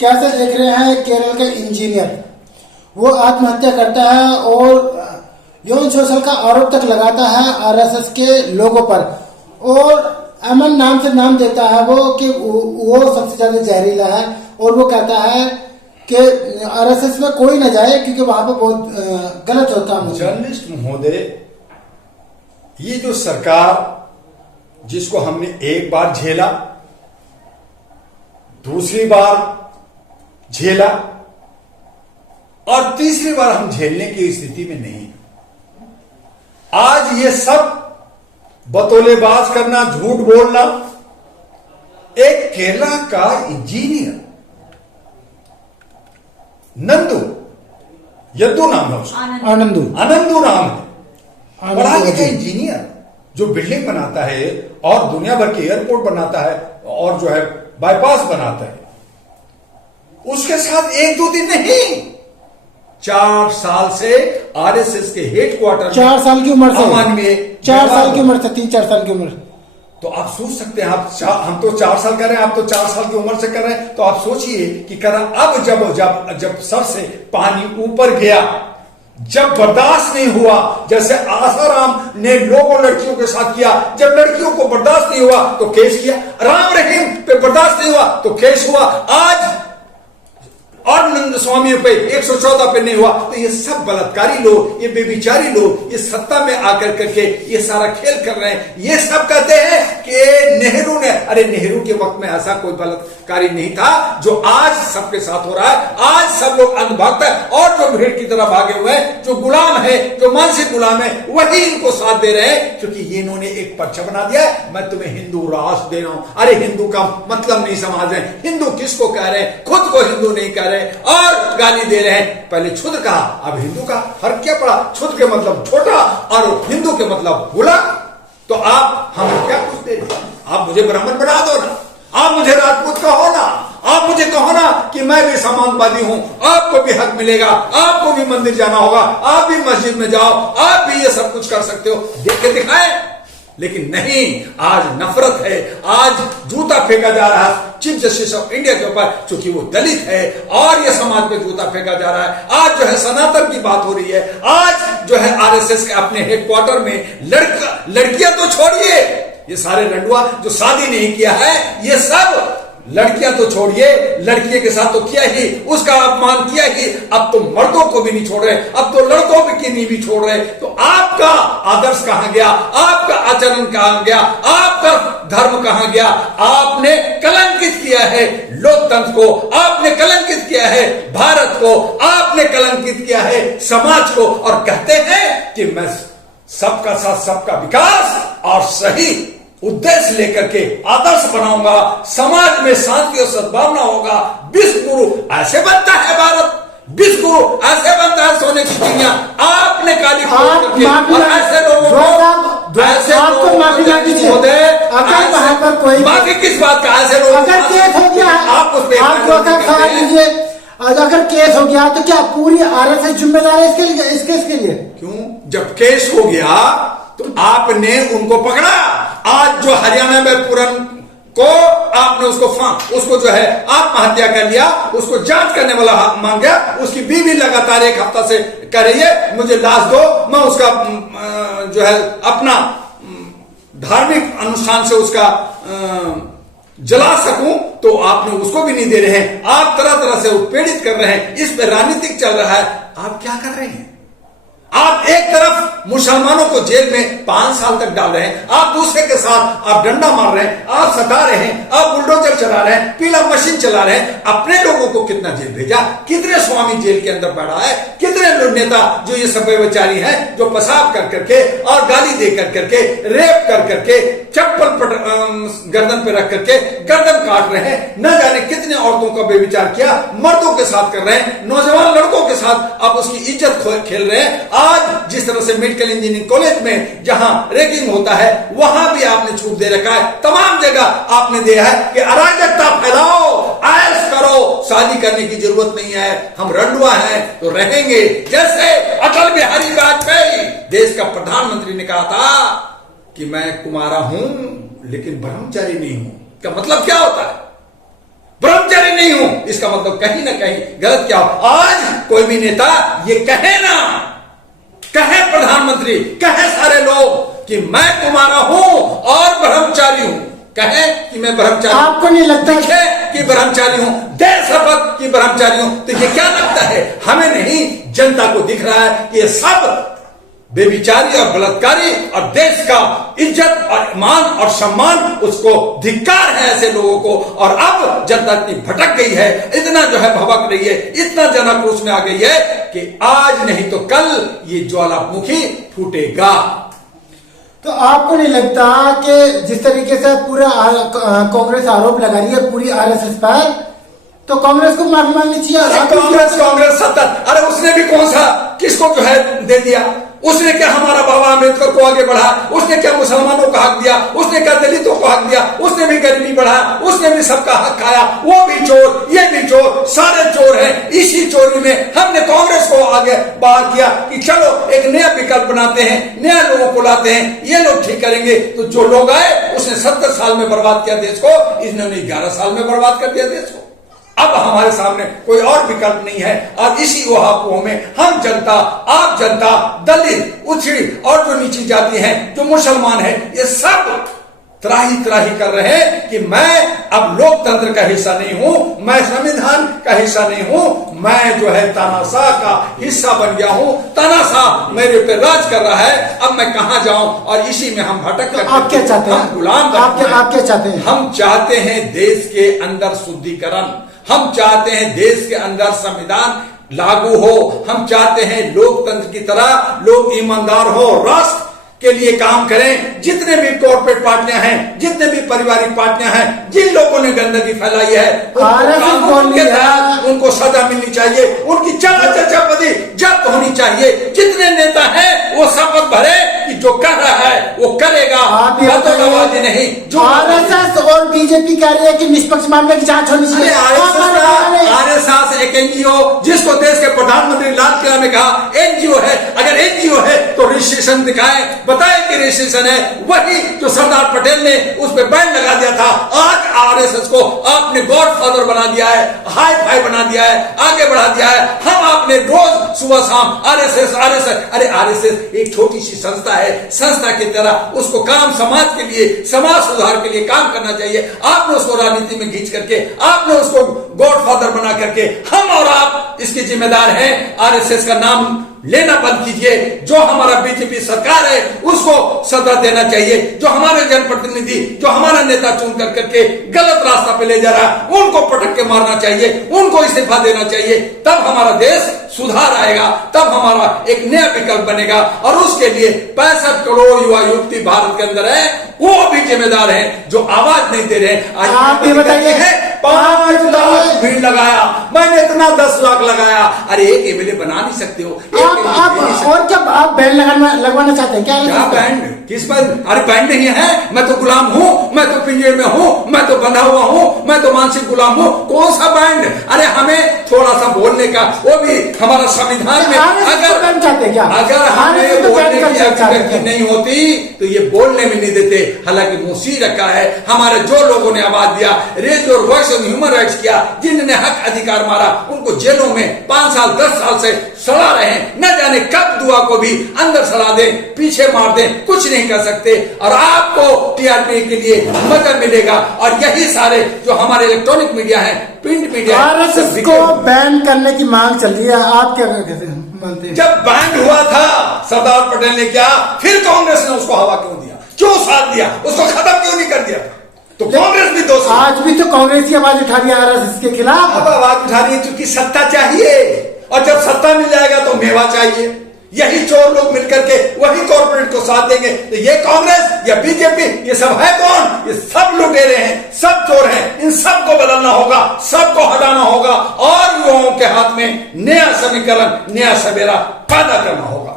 कैसे देख रहे हैं केरल के इंजीनियर, वो आत्महत्या करता है और यौन शोषण का आरोप तक लगाता है आरएसएस के लोगों पर, और अमन नाम से नाम देता है वो कि वो सबसे ज्यादा जहरीला है, और वो कहता है कि आरएसएस में कोई ना जाए क्योंकि वहां पर बहुत गलत होता है। जर्नलिस्ट महोदय, ये जो सरकार जिसको हमने एक बार झेला, दूसरी बार झेला और तीसरी बार हम झेलने की स्थिति में नहीं। आज ये सब बतौलेबाज करना, झूठ बोलना, एक केरला का इंजीनियर नंदू यद्दू नाम है उसका, आनंदू नाम है, पढ़ा लिखा इंजीनियर जो बिल्डिंग बनाता है और दुनिया भर के एयरपोर्ट बनाता है और जो है बाईपास बनाता है, उसके साथ एक दो दिन नहीं, 4 साल से आरएसएस के हेडक्वार्टर 4 साल की उम्र से, अमन में 4 साल की उम्र से 3-4 साल की उम्र। तो आप सोच सकते हैं, हम तो 4 साल कर रहे हैं, आप तो 4 साल की उम्र से कर रहे हैं, तो आप सोचिए कि करा अब जब सर से पानी ऊपर गया, जब बर्दाश्त नहीं हुआ, जैसे आसाराम ने लोगों लड़कियों के साथ किया, जब लड़कियों को बर्दाश्त नहीं हुआ तो केस किया, राम रहीम पे बर्दाश्त नहीं हुआ तो केस हुआ, आज और नंद स्वामी पे 114 पे नहीं हुआ, तो ये सब बलात्कारी लोग, ये बेविचारी लोग, ये सत्ता में आकर करके ये सारा खेल कर रहे हैं। ये सब कहते हैं कि नेहरू ने, अरे नेहरू के वक्त में ऐसा कोई बलात्कारी नहीं था जो आज सबके साथ हो रहा है। आज सब लोग अंधभक्त है और जो भीड़ की तरह भागे हुए हैं, जो गुलाम है, जो मानसिक गुलाम है, वही इनको साथ दे रहे हैं, क्योंकि ये इन्होंने एक पर्चा बना दिया है, मैं तुम्हें हिंदू राष्ट्र दे रहा हूं। अरे हिंदू का मतलब नहीं समझ रहे, हिंदू किसको कह रहे हैं, खुद को हिंदू नहीं कह रहे और गाली दे रहे हैं। पहले क्षुद्र कहा, अब हिंदू का फर्क क्या पड़ा? क्षुद्र के मतलब छोटा और हिंदू के मतलब भूला। तो आप हम क्या पूछते हैं? आप मुझे ब्राह्मण बना दो ना, आप मुझे राजपूत कहो ना, आप मुझे कहो ना कि मैं भी समाजवादी हूं, आपको भी हक मिलेगा, आपको भी मंदिर जाना होगा, आप भी मस्जिद में जाओ, आप भी ये सब कुछ कर सकते हो, देख के दिखाएं। लेकिन नहीं, आज नफरत है, आज जूता फेंका जा रहा है चीफ जस्टिस ऑफ इंडिया के ऊपर, क्योंकि वो दलित है, और ये समाज पे जूता फेंका जा रहा है। आज जो है सनातन की बात हो रही है, आज जो है आरएसएस के अपने हेडक्वार्टर में लड़कियां तो छोड़िए, ये सारे रंडुआ जो शादी नहीं किया है, ये सब लड़कियां तो छोड़िए, लड़कियों के साथ तो किया ही, उसका अपमान किया ही, अब तो मर्दों को भी नहीं छोड़ रहे, अब तो लड़कों की नहीं भी छोड़ रहे। तो आपका आदर्श कहां गया? आपका आचरण कहां गया? आपका धर्म कहां गया? आपने कलंकित किया है लोकतंत्र को, आपने कलंकित किया है भारत को, आपने कलंकित किया है समाज को, और कहते हैं कि मैं सबका साथ सबका विकास और सही उद्देश्य लेकर के आदर्श बनाऊंगा, समाज में शांति और सद्भावना होगा। विश्व गुरु ऐसे बनता है भारत, विश्व गुरु ऐसे बनता है सोने की चिड़िया। आपने काली करके और ऐसे लोगों को, ऐसे आपको माफी माफी किस बात का? ऐसे लोग अगर केस हो गया, आप उस पर अगर केस हो गया तो क्या पूरी आरएसएस जिम्मेदार है इसके लिए, इस केस के लिए? क्यों? जब केस हो गया तो आपने उनको पकड़ा। आज जो हरियाणा में पूरन को आपने उसको जो है आत्महत्या कर लिया, उसको जांच करने वाला मांग गया, उसकी बीवी लगातार 1 हफ्ता से कह रही है मुझे लाश दो, मैं उसका जो है अपना धार्मिक अनुष्ठान से उसका जला सकूं, तो आपने उसको भी नहीं दे रहे हैं। आप तरह तरह से उत्पीड़ित कर रहे हैं, इस पे राजनीतिक चल रहा है। आप क्या कर रहे हैं? आप एक तरफ मुसलमानों को जेल में 5 साल तक डाल रहे हैं, आप दूसरे के साथ आप डंडा मार रहे हैं, आप सता रहे हैं, आप बुलडोजर चला रहे हैं, पीला मशीन चला रहे हैं। अपने लोगों को कितना जेल भेजा, कितने स्वामी जेल के अंदर बैठा है, कितने नेता जो ये सब बेचारी हैं, जो पेशाब कर करके और गाली दे कर करके, रेप कर करके, चप्पल गर्दन पे रख करके गर्दन काट रहे हैं। न जाने कितने औरतों का बेविचार किया, मर्दों के साथ कर रहे हैं, नौजवान लड़कों के साथ अब उसकी इज्जत खेल रहे हैं। आज जिस तरह से मेडिकल इंजीनियरिंग कॉलेज में जहां रैगिंग होता है, वहां भी आपने छूट दे रखा है। तमाम जगह आपने दिया है कि अराजकता फैलाओ, ऐश करो, शादी करने की जरूरत नहीं है, हम रंडुआ हैं तो रहेंगे। जैसे अटल बिहारी वाजपेयी देश का प्रधानमंत्री ने कहा था कि मैं कुमारा हूं लेकिन ब्रह्मचारी नहीं हूं। का मतलब क्या होता है? ब्रह्मचारी नहीं हूं, इसका मतलब कहीं ना कहीं गलत क्या हो। आज कोई भी नेता ये कहे ना, कहे प्रधानमंत्री, कहे सारे लोग कि मैं तुम्हारा हूं और ब्रह्मचारी हूं, कहे कि मैं ब्रह्मचारी, आपको नहीं लगता कि ब्रह्मचारी हूं, दे शपथ कि ब्रह्मचारी हूं, तो ये क्या लगता है? हमें नहीं, जनता को दिख रहा है कि ये सब बेविचारी और बलात्कारी और देश का इज्जत और मान और सम्मान, उसको धिक्कार है ऐसे लोगों को। और अब जनता इतनी भटक गई है, इतना जो है भड़क रही है, इतना जनाक्रोश में आ गई है कि आज नहीं तो कल ये ज्वालामुखी फूटेगा। तो आपको नहीं लगता कि जिस तरीके से पूरा कांग्रेस आरोप लगा रही है पूरी आरएसएस पर, तो कांग्रेस को माफी मांगनी चाहिए? कांग्रेस सत्ता, अरे उसने भी कौन सा किसको जो है दे दिया? उसने क्या हमारा बाबा अम्बेडकर को आगे बढ़ा? उसने क्या मुसलमानों को हक दिया? उसने क्या दलितों को हक दिया? उसने भी गरीबी बढ़ाया, उसने भी सबका हक खाया। वो भी चोर, ये भी चोर, सारे चोर हैं। इसी चोरी में हमने कांग्रेस को आगे बाहर किया कि चलो एक नया विकल्प बनाते हैं, नया लोगों को लाते हैं, ये लोग ठीक करेंगे। तो जो लोग आए उसने 70 साल में बर्बाद किया देश को, इन्होंने 11 साल में बर्बाद कर दिया देश को। अब हमारे सामने कोई और विकल्प नहीं है और इसी ऊहापोह में हम जनता, आप जनता, दलित, उछड़ी और जो नीची जाति हैं, जो मुसलमान हैं, ये सब त्राही त्राही कर रहे हैं कि मैं अब लोकतंत्र का हिस्सा नहीं हूं, मैं संविधान का हिस्सा नहीं हूं, मैं जो है तानाशाह का हिस्सा बन गया हूं, तानाशाह मेरे पे राज कर रहा है, अब मैं कहां जाऊं? और इसी में हम भटक कर, आप क्या चाहते हैं? हम गुलाम, आप क्या चाहते हैं? हम चाहते हैं देश के अंदर शुद्धिकरण, हम चाहते हैं देश के अंदर संविधान लागू हो, हम चाहते हैं लोकतंत्र की तरह लोग ईमानदार हो, राष्ट्र के लिए काम करें। जितने भी कॉर्पोरेट पार्टियां हैं, जितने भी पारिवारिक पार्टियां हैं, जिन लोगों ने गंदगी फैलाई है, उनको सजा मिलनी चाहिए, उनकी चर्चापदी जब्त होनी चाहिए। जितने नेता हैं वो शपथ भरे कि जो कर रहा है वो करेगा, बदतमीजी नहीं। जो आरएसएस और बीजेपी कह रही है कि निष्पक्ष मामले की जांच होनी चाहिए। आरएसएस एक एनजीओ, जिसको देश के प्रधानमंत्री लाल किला में कहा एनजीओ है, अगर एनजीओ है तो रजिस्ट्रेशन दिखाए, बताए कि रजिस्ट्रेशन है। वही जो सरदार पटेल ने उस पर बैन लगा दिया था, आज आरएसएस को आपने गॉडफादर बना दिया है, हाई फाई बना दिया है, आगे बढ़ा दिया है। हम आपने रोज सुबह शाम आरएसएस आरएसएस, अरे आरएसएस एक छोटी सी संस्था है, संस्था की तरह उसको काम समाज के लिए, समाज सुधार के लिए काम करना चाहिए। आपने उसको राजनीति में खींच करके, आपने उसको गॉडफादर बना करके, हम और आप इसके जिम्मेदार हैं। आरएसएस का नाम लेना बंद कीजिए। जो हमारा बीजेपी सरकार है उसको सजा देना चाहिए। जो हमारे जनप्रतिनिधि, जो हमारा नेता चुन कर करके गलत रास्ता पे ले जा रहा है, उनको पटक के मारना चाहिए, उनको इस्तीफा देना चाहिए। तब हमारा देश सुधार आएगा, तब हमारा एक नया विकल्प बनेगा। और उसके लिए 65 करोड़ युवा युवती भारत के अंदर है, वो भी जिम्मेदार है जो आवाज नहीं दे रहे। आप ये बताइए, 5 लाख भीड़ लगाया, मैंने इतना 10 लाख लगाया। अरे एक एमएलए बना नहीं सकते हो आप और क्या आप बैंड लगवाना चाहते हैं? क्या बैंड? किस पर? अरे बैंड नहीं है, मैं तो गुलाम हूँ, मैं तो पिंजरे में हूँ, मैं तो बंधा हुआ हूँ, मैं तो मानसिक गुलाम हूँ। कौन सा बैंड? अरे हमें थोड़ा सा बोलने का, वो भी हमारा संविधान में, अगर हमें बोलने की अभिव्यक्ति नहीं होती तो ये बोलने में नहीं देते। हालांकि मुसी रखा है, हमारे जो लोगों ने आवाज दिया, रेज और वॉइस ऑफ ह्यूमन राइट्स किया, जिन्होंने हक अधिकार मारा, उनको जेलों में 5 साल 10 साल से सड़ा रहे हैं। न जाने कब दुआ को भी अंदर सड़ा दें, पीछे मार दें, कुछ नहीं कर सकते। और आपको टीआरपी के लिए मदद मिलेगा। और यही सारे जो हमारे इलेक्ट्रॉनिक मीडिया है, प्रिंट मीडिया, आरएसएस को बैन करने की मांग चल रही है, आप क्या मानते हैं? जब बैन हुआ था सरदार पटेल ने क्या, फिर कांग्रेस ने उसको हवा क्यों दिया, क्यों साथ दिया, उसको खत्म क्यों नहीं कर दिया? तो कांग्रेस भी दोषी। आज भी तो कांग्रेस की आवाज उठा रही है आरएसएस के खिलाफ। अब आवाज उठा रही है क्योंकि सत्ता चाहिए, और जब सत्ता मिल जाएगा तो मेवा चाहिए। यही चोर लोग मिलकर के वही कॉर्पोरेट को साथ देंगे। तो ये कांग्रेस या बीजेपी, ये सब है कौन? ये सब लुटेरे हैं, सब चोर हैं। इन सबको बदलना होगा, सबको हटाना होगा और युवाओं के हाथ में नया समीकरण, नया सवेरा पैदा करना होगा।